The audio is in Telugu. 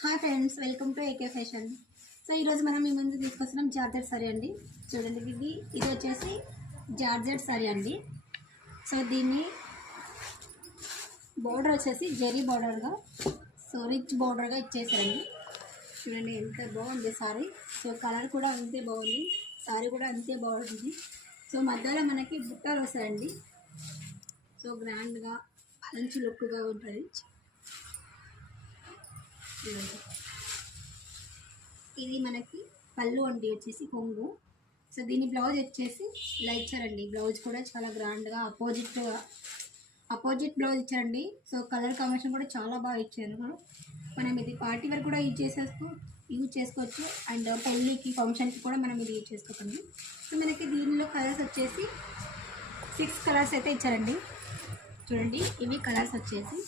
Hi friends, welcome to AK fashion. So ఈరోజు మనం మీ ముందు తీసుకొస్తున్నాం జార్జెట్ సారీ అండి. చూడండి, ఇది వచ్చేసి జార్జెట్ సారీ అండి. సో దీన్ని బోర్డర్ వచ్చేసి జెరీ బోర్డర్గా, సో రిచ్ బోర్డర్గా ఇచ్చేసారండి. చూడండి ఎంత బాగుంది సారీ. సో కలర్ కూడా అంతే బాగుంది, సారీ కూడా అంతే బాగుంది. సో మధ్యలో మనకి బుట్టాలు వస్తాయండి. సో గ్రాండ్గా మంచి లుక్గా ఉంటుంది. ఇది మనకి పళ్ళు అండి, వచ్చేసి కొంగు. సో దీని బ్లౌజ్ వచ్చేసి ఇలా ఇచ్చారండి. బ్లౌజ్ కూడా చాలా గ్రాండ్గా అపోజిట్ బ్లౌజ్ ఇచ్చారండి. సో కలర్ కాంబినేషన్ కూడా చాలా బాగా ఇచ్చారు. మనం ఇది పార్టీ వేర్ కూడా యూజ్ చేసుకోవచ్చు, అండ్ పెళ్ళికి ఫంక్షన్కి కూడా మనం ఇది యూజ్ చేసుకోకండి. సో మనకి దీనిలో కలర్స్ వచ్చేసి 6 కలర్స్ అయితే ఇచ్చారండి. చూడండి, ఇవి కలర్స్ వచ్చేసి